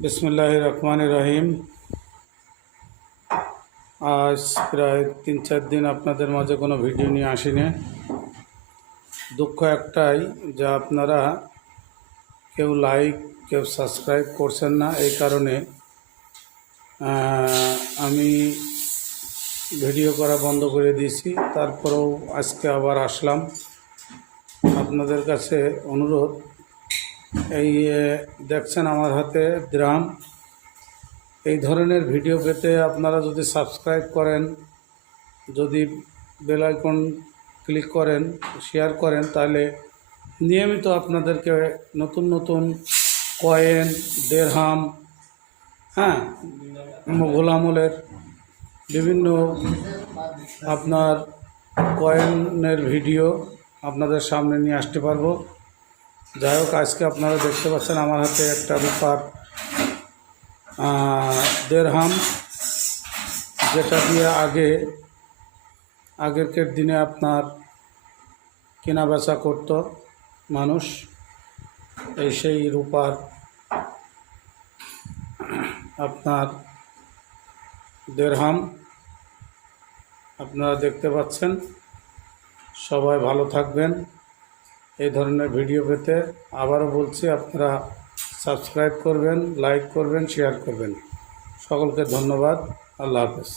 बिस्मिल्लाहिर रहमानिर रहीम। आज प्राय 3-4 दिन আপনাদের মাঝে কোনো ভিডিও নিয়ে আসিনি। দুঃখ একটাই যে আপনারা কেউ লাইক কেউ সাবস্ক্রাইব করছেন না। এই কারণে আমি ভিডিও করা বন্ধ করে দিয়েছি। তারপরেও আজকে আবার আসলাম। আপনাদের কাছে অনুরোধ, এই দেখছেন আমার হাতে ড্রাম, এই ধরনের ভিডিও পেতে আপনারা যদি সাবস্ক্রাইব করেন, যদি বেল আইকন ক্লিক করেন, শেয়ার করেন, তাহলে নিয়মিত আপনাদেরকে নতুন নতুন কয়েন, দেরহাম, মোগল আমলের বিভিন্ন আপনার কয়েনের ভিডিও আপনাদের সামনে নিয়ে আসতে পারবো। যাই হোক, আজকে আপনারা দেখতে পাচ্ছেন আমার হাতে একটা রূপার দেরহাম, যেটা দিয়ে আগেরকার দিনে আপনার কেনা বেচা করতো মানুষ। এই সেই রূপার আপনার দেরহাম আপনারা দেখতে পাচ্ছেন। সবাই ভালো থাকবেন। এই ধরনের ভিডিও পেতে আবারও বলছি, আপনারা সাবস্ক্রাইব করবেন, লাইক করবেন, শেয়ার করবেন। সকলকে ধন্যবাদ। আল্লাহ হাফেজ।